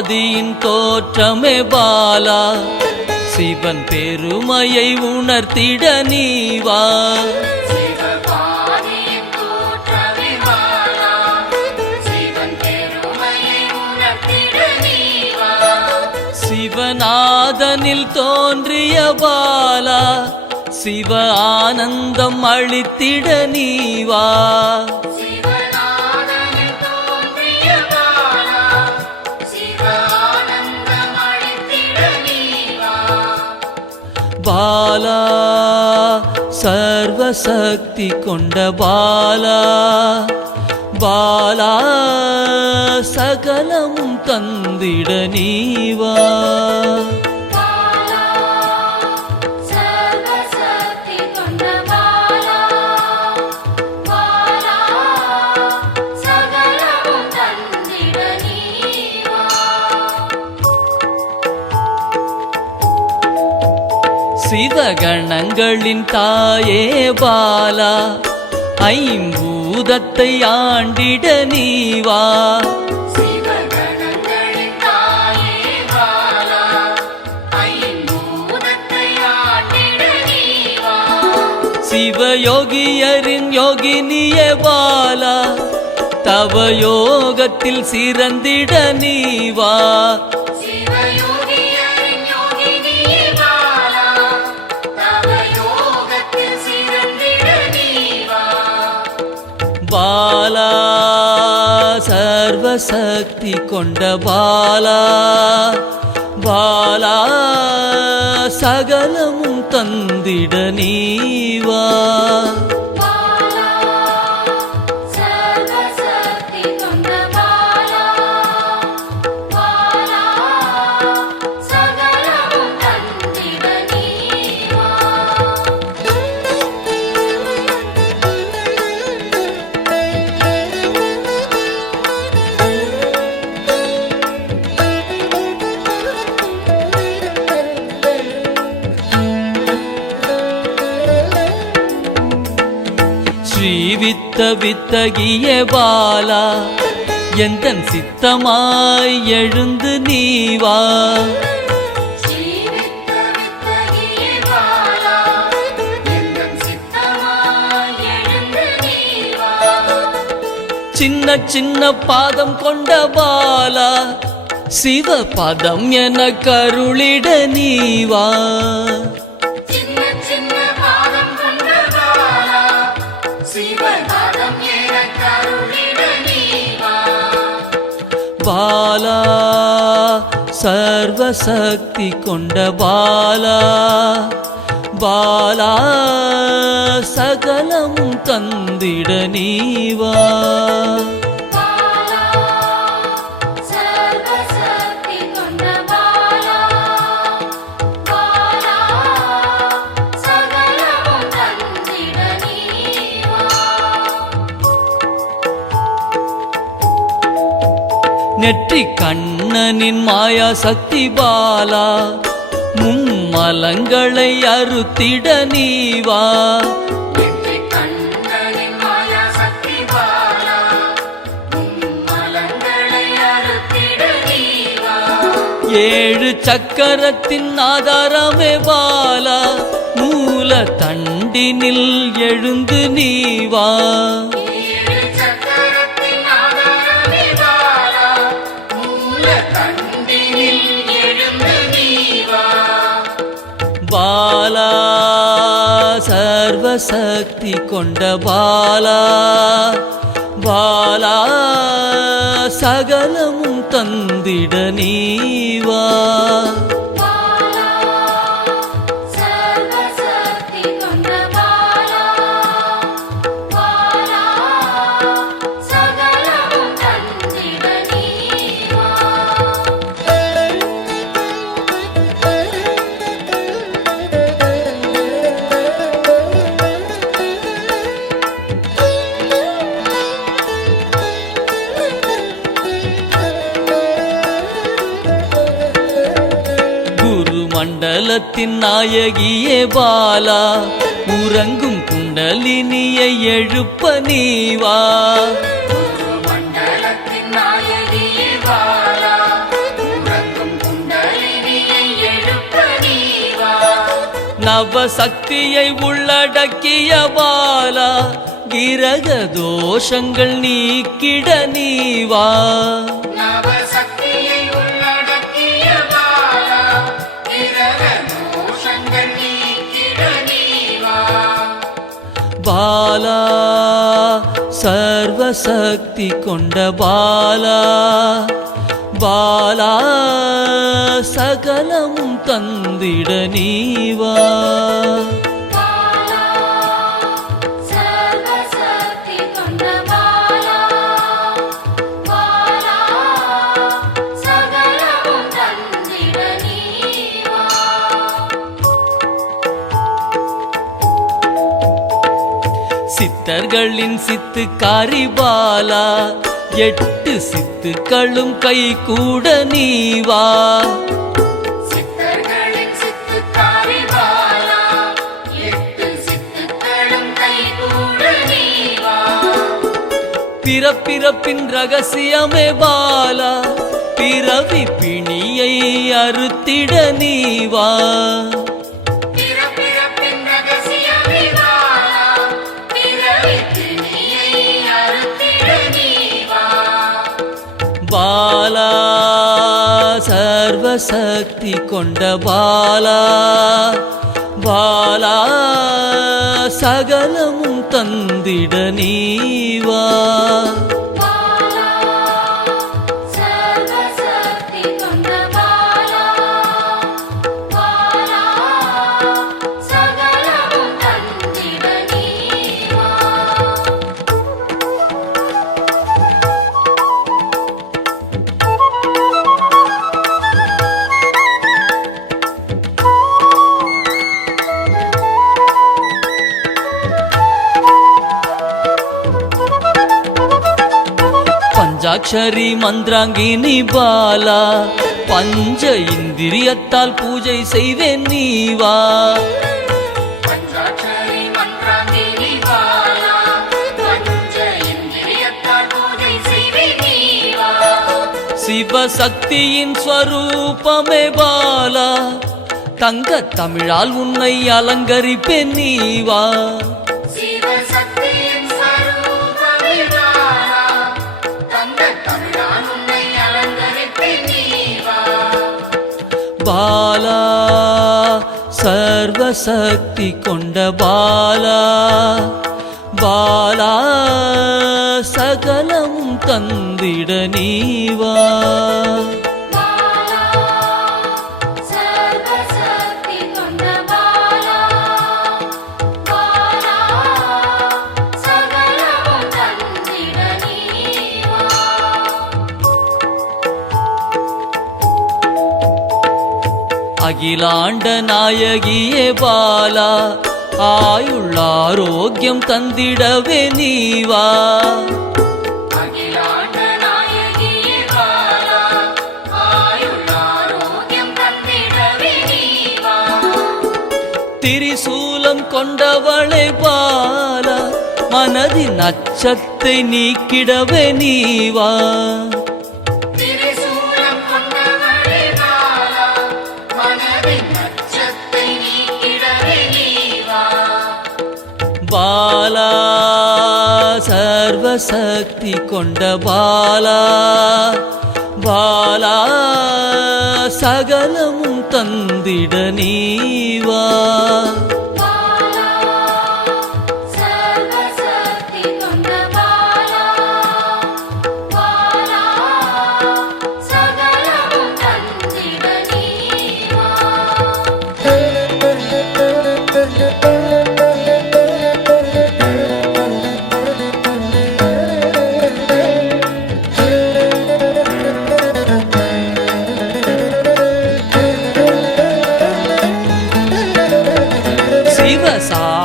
ஆதியின் தோற்றமே பாலா, சிவன் பெருமையை உணர்த்திட நீவா. சிவநாதனில் தோன்றிய பாலா, சிவ ஆனந்தம் அளித்திட நீவா. பாலா சர்வசக்தி கொண்ட பாலா, பாலா சகலமும் தந்திட நீவா. சிவகணங்களின் தாயே பாலா, ஐம்பூதத்தை ஆண்டிட நீவா. சிவயோகியரின் யோகினியே பாலா, தவ யோகத்தில் சிறந்திட நீவா. பாலா சர்வசக்தி கொண்ட பாலா, பாலா சகலமும் தந்திட நீவா. ஸ்ரீவித்த வித்தகிய பாலா, எந்தன் சித்தமாய் எழுந்து நீவா. சின்ன சின்ன பாதம் கொண்ட பாலா, சிவ பதம் என கருளிட நீவா. பாலா சர்வசக்தி கொண்ட பாலா, பாலா சகலமும் தந்திட நீவா. நெற்றி கண்ணனின் மாயா சக்தி பாலா, மும்மலங்களை அறுத்திட நீவா. ஏழு சக்கரத்தின் ஆதாரமே பாலா, மூல தண்டினில் எழுந்து நீவா. பாலா சர்வசக்தி கொண்ட பாலா, பாலா சகலமும் தந்திட நீவா. மண்டலத்தின் நாயகியே பாலா, உறங்கும் குண்டலினியை எழுப்ப நீவா. மண்டலத்தின் நாயகியே பாலா, நவசக்தியை உள்ளடக்கிய பாலா கிரக தோஷங்கள் நீக்கிட நீவா நவசக்தியை உள்ளடக்கிய பாலா கிரக தோஷங்கள் நீக்கிட நீவா பாலா சர்வசக்தி கொண்ட பாலா பாலா சகலமும் தந்திட நீவா பாலா சர்வசக்தி கொண்ட பாலா பாலா சகலமும் தந்திட நீவா சித்தர்களின் சித்துக்காரி பாலா 8 சித்துக்களும் கை கூட நீவா சித்தர்களின் சித்துக்காரி பாலா 8 சித்துக்களும் கைகூட நீவா பிறப்பிறப்பின் ரகசியமே பாலா பிறவி பிணியை அறுத்திட நீவா பிறப்பிறப்பின் ரகசியமே பாலா பிறவி பிணியை அறுத்திட நீவா பாலா சர்வசக்தி கொண்ட பாலா பாலா சகலமும் தந்திட நீவா பாலா சர்வசக்தி கொண்ட பாலா பாலா சகலமும் தந்திட நீவா பஞ்சாட்சரி மந்திராங்கினி பாலா பஞ்ச இந்திரியத்தால் பூஜை செய்வேன் நீவா பஞ்சாட்சரி மந்திராங்கினி பாலா பஞ்ச இந்திரியத்தால் பூஜை செய்வே நீவா சிவசக்தியின் ஸ்வரூபமே பாலா தங்க தமிழால் உன்னை அலங்கரிப்பேன் நீவா சிவசக்தியின் ஸ்வரூபமே பாலா தங்க தமிழால் உன்னை அலங்கரிப்பேன் நீவா பாலா சர்வசக்தி கொண்ட பாலா பாலா சகலமும் தந்திட நீவா பாலா சர்வசக்தி கொண்ட பாலா பாலா சகலமும் தந்திட நீவா அகிலாண்ட நாயகியே பாலா ஆயுள் ஆரோக்கியம் தந்திடவே நீவா அகிலாண்ட நாயகியே பாலா ஆயுள் ஆரோக்கியம் தந்திடவே நீவா திரிசூலம் கொண்டவளை பாலா மனதின் அச்சத்தை நீக்கிடவே நீவா திரிசூலம் கொண்டவளே பாலா மனதின் அச்சத்தை நீக்கிடவே நீவா பாலா சர்வசக்தி கொண்ட பாலா பாலா சகலமும் தந்திட நீவா பாலா சர்வசக்தி கொண்ட பாலா பாலா சகலமும் தந்திட நீவா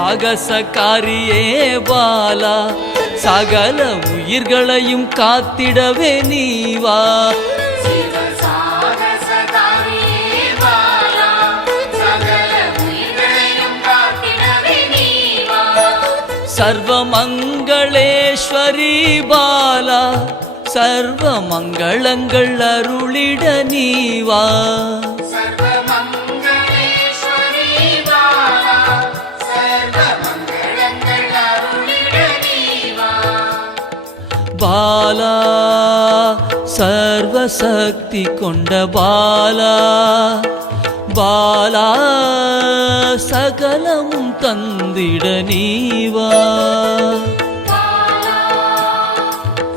சாகசக்காரியே பாலா சகல உயிர்களையும் காத்திடவே நீவா சிவசாகசகாரியே பாலா சகல உயிர்களையும் காத்திடவே நீவா சர்வமங்களேஸ்வரி பாலா சர்வ மங்களங்கள் அருளிட நீவா சர்வமங்களேஸ்வரி பாலா பாலா சர்வசக்தி கொண்ட பாலா பாலா சகலமும் தந்திட நீவா பாலா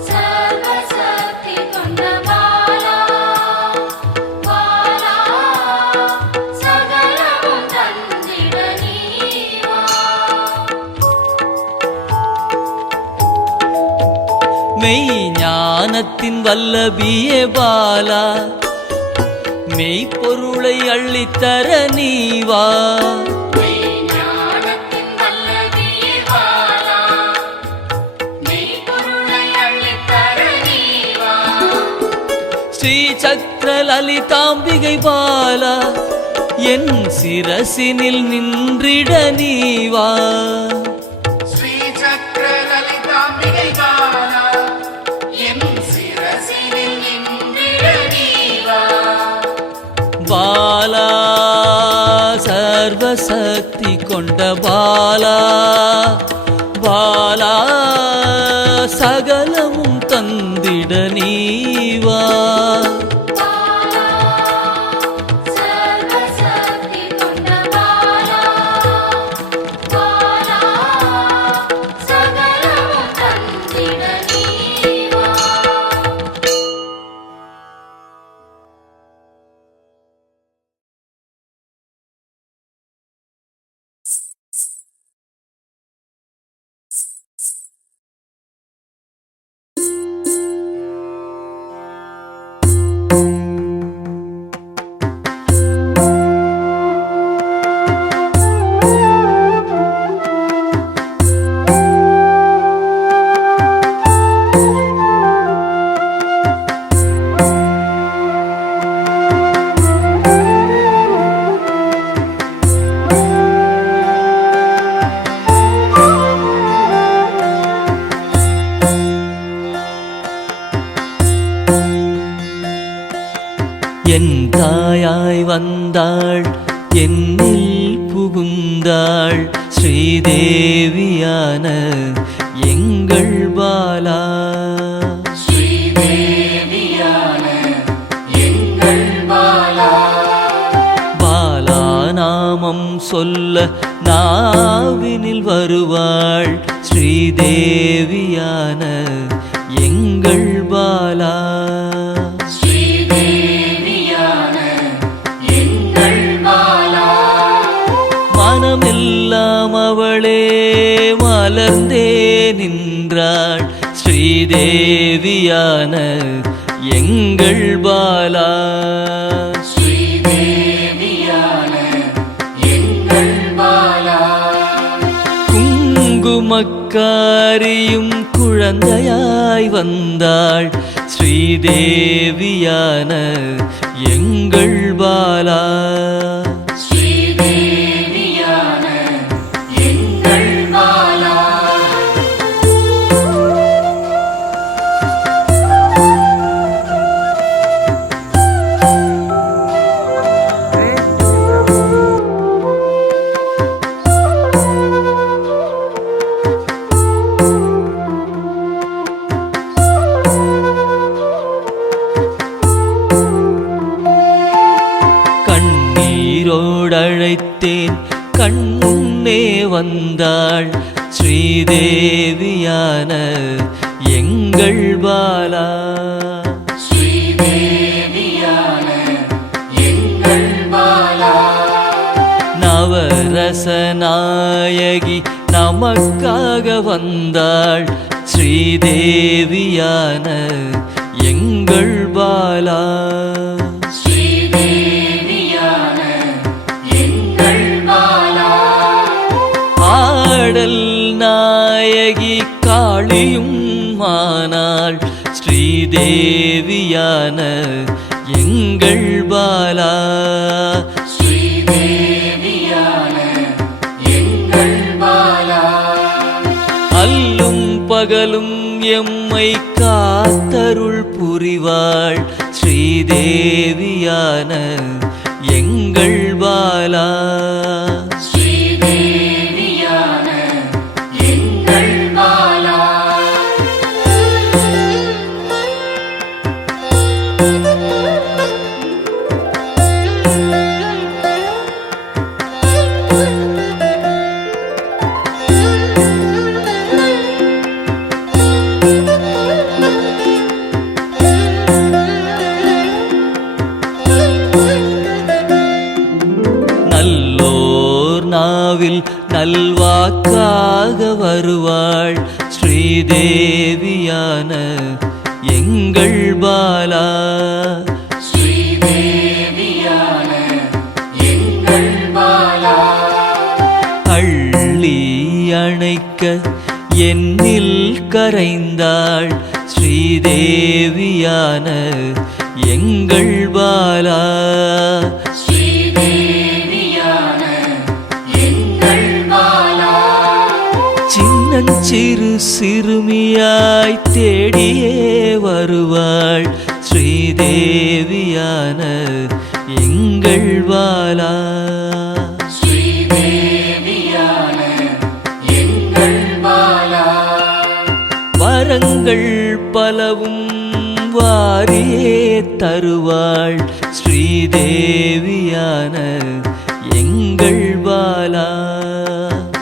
சர்வசக்தி கொண்ட பாலா பாலா சகலமும் தந்திட நீவா மெய்ஞானத்தின் வல்லபியே பாலா மெய்ப்பொருளை அள்ளித்தர நீவா ஞானத்தின் வல்லபியே பாலா மெய்ப்பொருளை அள்ளித்தர நீவா ஸ்ரீ சக்கர லலிதாம்பிகை பாலா என் சிரசினில் நின்றிட நீவா ஸ்ரீ சக்கர லலிதாம்பிகை பாலா என் சிரசினில் நின்றிட நீவா பாலா சர்வசக்தி கொண்ட பாலா பாலா சகலமும் தந்திட நீவா பாலா சர்வசக்தி கொண்ட பாலா பாலா சகலமும் தந்திட நீவா என் தாயாய் வந்தாள் என்னில் புகுந்தாள் ஸ்ரீதேவியான எங்கள் பாலா ஸ்ரீதேவியான எங்கள் பாலா பாலா நாமம் சொல்ல நாவினில் வருவாள் ஸ்ரீதேவியான எங்கள் பாலா ஸ்ரீதேவியான எங்கள் பாலா மனமெல்லாம் அவளே மலர்ந்தே நின்றாள் ஸ்ரீதேவியான எங்கள் பாலா ஸ்ரீதேவியான எங்கள் பாலா குங்குமக்காரியும் குழந்தையாய் வந்தாள் ஸ்ரீதேவியான எங்கள் பாலா ஸ்ரீதேவியான எங்கள் பாலா கண்ணீரோடழைத்தேன் கண்முன்னே வந்தாள் ஸ்ரீதேவியான எங்கள் பாலா ஸ்ரீதேவியான எங்கள் பாலா நவரசநாயகி நமக்காக வந்தாள் ஸ்ரீதேவியான எங்கள் பாலா ஸ்ரீதேவியான எங்கள் பாலா ஆடல் நாயகி காளியும் ஆனாள் ஸ்ரீதேவியான எங்கள் பாலா ஸ்ரீதேவியான எங்கள் பாலா அல்லும் பகலும் எம்மை காத்தருள் புரிவாள் ஸ்ரீதேவியான எங்கள் பாலா ஸ்ரீதேவியான எங்கள் பாலா நாவில் நல்வாக்காக வருவாள் ஸ்ரீதேவியான எங்கள் பாலா. ஸ்ரீதேவியான எங்கள் பாலா. அள்ளி அணைக்க என்னில் கரைந்தாள் ஸ்ரீதேவியான எங்கள் பாலா. ஸ்ரீதேவியான எங்கள் பாலா. சின்னஞ்சிறு சிறுமியாய் தேடியே வருவாள் ஸ்ரீதேவியான எங்கள் பாலா. ஸ்ரீதேவியான எங்கள் பாலா. வரங்கள் பலவும் வாரியே தருவாள் ஸ்ரீதேவியான எங்கள் பாலா.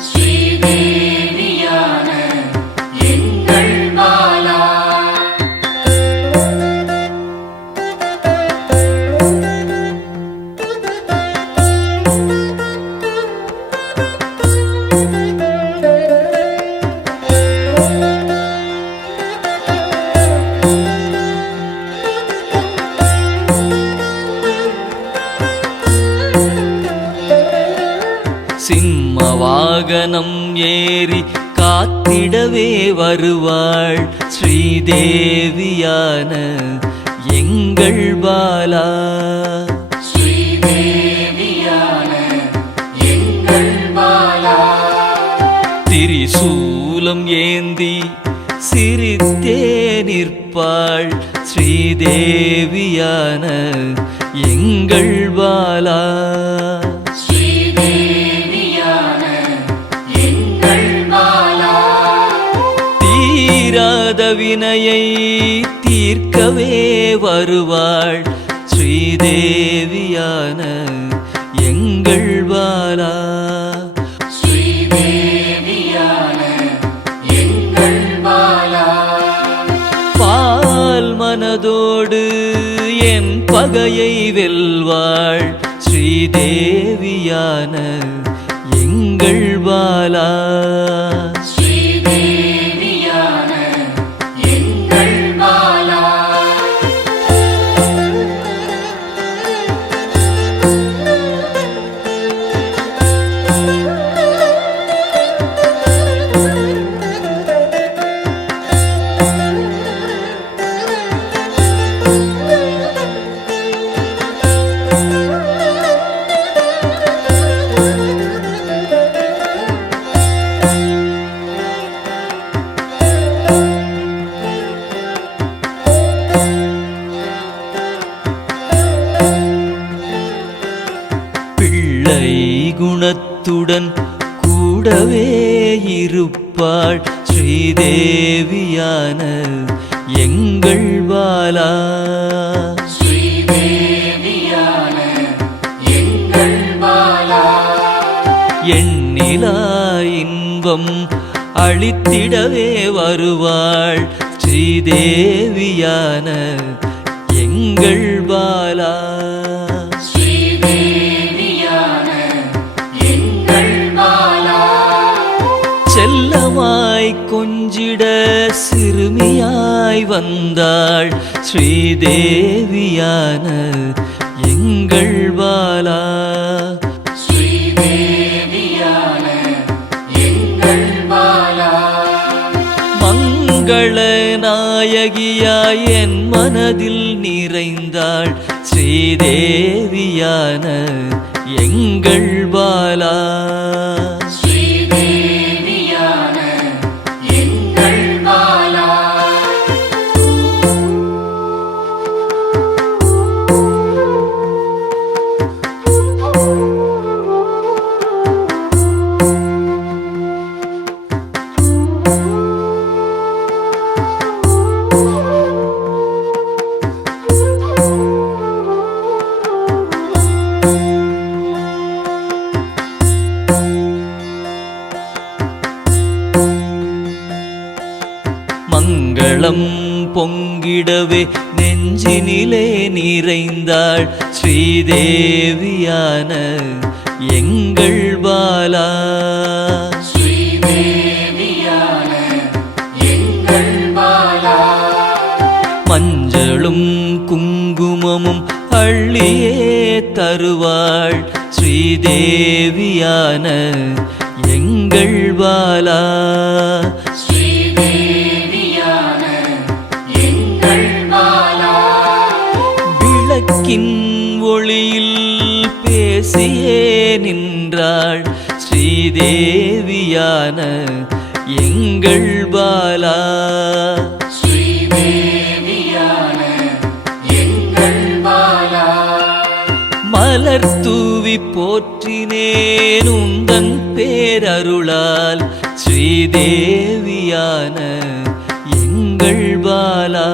ஸ்ரீதேவியான எங்கள் பாலா. சிம்ம வாகனம் ஏறி காத்திடவே வருவாள் ஸ்ரீதேவியான எங்கள் பாலா. ஸ்ரீதேவியான எங்கள் பாலா. திரிசூலம் ஏந்தி சிரித்தே நிற்பாள் ஸ்ரீதேவியான எங்கள் பாலா. ஸ்ரீதேவியான எங்கள் பாலா. தீராத வினையை தீர்க்கவே வருவாள் ஸ்ரீதேவியான எங்கள் பாலா. ஸ்ரீதேவியான எங்கள் பாலா. பால் மனதோடு என் பகையை வெல்வாள் ஸ்ரீதேவியான எங்கள் பாலா. ஸ்ரீதேவியான எங்கள் பாலா. பிள்ளை குணத்துடன் கூடவே இருப்பாள் ஸ்ரீதேவியான எங்கள் பாலா. ஸ்ரீதேவியான எங்கள் பாலா. எண்ணிலா இன்பம் அளித்திடவே வருவாள் ஸ்ரீதேவியான எங்கள் பாலா. ஸ்ரீதேவியான எங்கள் பாலா. செல்லமாய் கொஞ்சிட சிறுமியாய் வந்தாள் ஸ்ரீதேவியான எங்கள் பாலா. ஸ்ரீதேவியான எங்கள் பாலா. மங்கள நாயகியாய் என் மனதில் நிறைந்தாள் ஸ்ரீதேவியான எங்கள் பாலா. ஸ்ரீதேவியான எங்கள் பாலா. மங்களம் பொங்கிடவே நெஞ்சினிலே நிறைந்தாள் ஸ்ரீதேவியான எங்கள் பாலா. ஸ்ரீதேவியான எங்கள் பாலா. மஞ்சளும் குங்குமமும் அள்ளியே தருவாள் ஸ்ரீதேவியான எங்கள் பாலா. ஸ்ரீதேவியான எங்கள் பாலா. விளக்கின் ஒளியில் பேசியே நின்றாள் ஸ்ரீதேவியான எங்கள் பாலா. ஸ்ரீதேவியான எங்கள் பாலா. மலர் தூவி போற்றினேன் உந்தன் பேரருளால் ஸ்ரீதேவியான எங்கள் பாலா.